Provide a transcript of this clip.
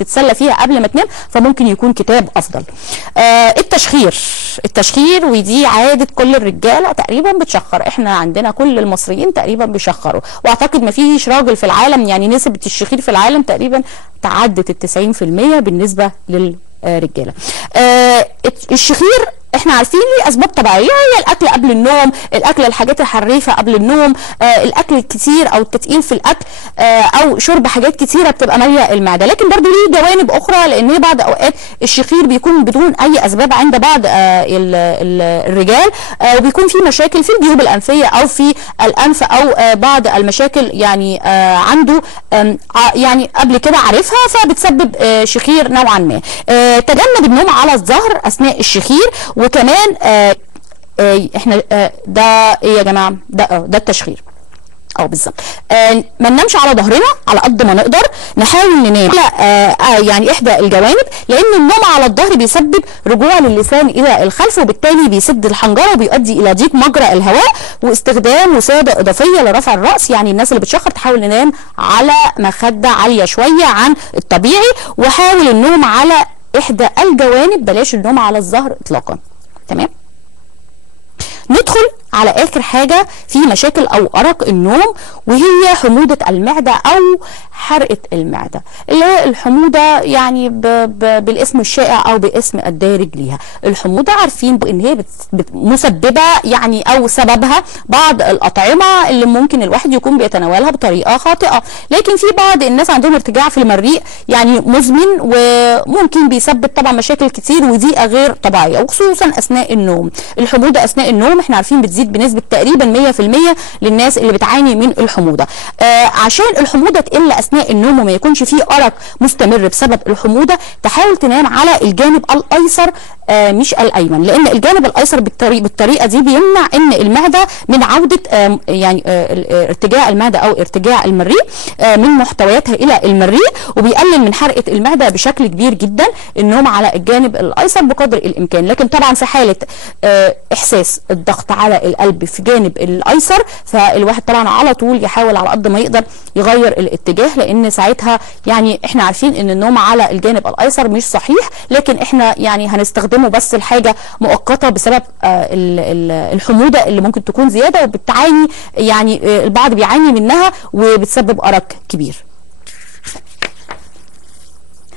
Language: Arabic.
تتسلى فيها قبل ما تنام، فممكن يكون كتاب افضل. التشخير ودي عاده كل الرجاله تقريبا بتشخر، احنا عندنا كل المصريين تقريبا بيشخروا، واعتقد ما فيش راجل في العالم، يعني نسبه الشخير في العالم تقريبا تعدت ال 90% بالنسبه للرجاله. الشخير احنا عارفين ليه اسباب طبيعيه، هي الاكل قبل النوم، الاكل الحاجات الحريفه قبل النوم، الاكل الكتير او التثقيل في الاكل، او شرب حاجات كتيره بتبقى ماليه المعده. لكن برضو ليه جوانب اخرى، لان بعض اوقات الشخير بيكون بدون اي اسباب عند بعض الرجال، وبيكون في مشاكل في الجيوب الانفيه او في الانف، او بعض المشاكل يعني عنده يعني قبل كده عارفها، فبتسبب شخير نوعا ما. تجنب النوم على الظهر اثناء الشخير. وكمان احنا ده ايه يا جماعه، ده التشخير بالظبط. ما ننامش على ظهرنا على قد ما نقدر، نحاول ننام على يعني احدى الجوانب، لان النوم على الظهر بيسبب رجوع للسان الى الخلف، وبالتالي بيسد الحنجره وبيؤدي الى ضيق مجرى الهواء، واستخدام وساده اضافيه لرفع الراس. يعني الناس اللي بتشخر تحاول ننام على مخده عاليه شويه عن الطبيعي، وحاول النوم على احدى الجوانب، بلاش النوم على الظهر اطلاقا. تمام. ندخل على اخر حاجه في مشاكل او ارق النوم، وهي حموضه المعده او حرقه المعده، اللي هي الحموضه يعني بالاسم الشائع او باسم الدارج ليها. الحموضه عارفين ان هي مسببه يعني او سببها بعض الاطعمه اللي ممكن الواحد يكون بيتناولها بطريقه خاطئه، لكن في بعض الناس عندهم ارتجاع في المريء يعني مزمن، وممكن بيسبب طبعا مشاكل كتير وضيقه غير طبيعيه، وخصوصا اثناء النوم. الحموضه اثناء النوم احنا عارفين بتزيد بنسبه تقريبا 100% للناس اللي بتعاني من الحموضه. عشان الحموضه تقل اثناء النوم وما يكونش فيه ارق مستمر بسبب الحموضه، تحاول تنام على الجانب الايسر مش الايمن، لان الجانب الايسر بالطريقه دي بيمنع ان المعده من عوده يعني ارتجاع المعده او ارتجاع المريء من محتوياتها الى المريء، وبيقلل من حرقه المعده بشكل كبير جدا النوم على الجانب الايسر بقدر الامكان. لكن طبعا في حاله احساس الضغط على القلب في جانب الايسر، فالواحد طبعا على طول يحاول على قد ما يقدر يغير الاتجاه، لان ساعتها يعني احنا عارفين ان النوم على الجانب الايسر مش صحيح، لكن احنا يعني هنستخدمه بس لحاجه مؤقته بسبب الحموضه اللي ممكن تكون زياده وبتعاني يعني البعض بيعاني منها وبتسبب ارق كبير.